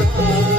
Thank you.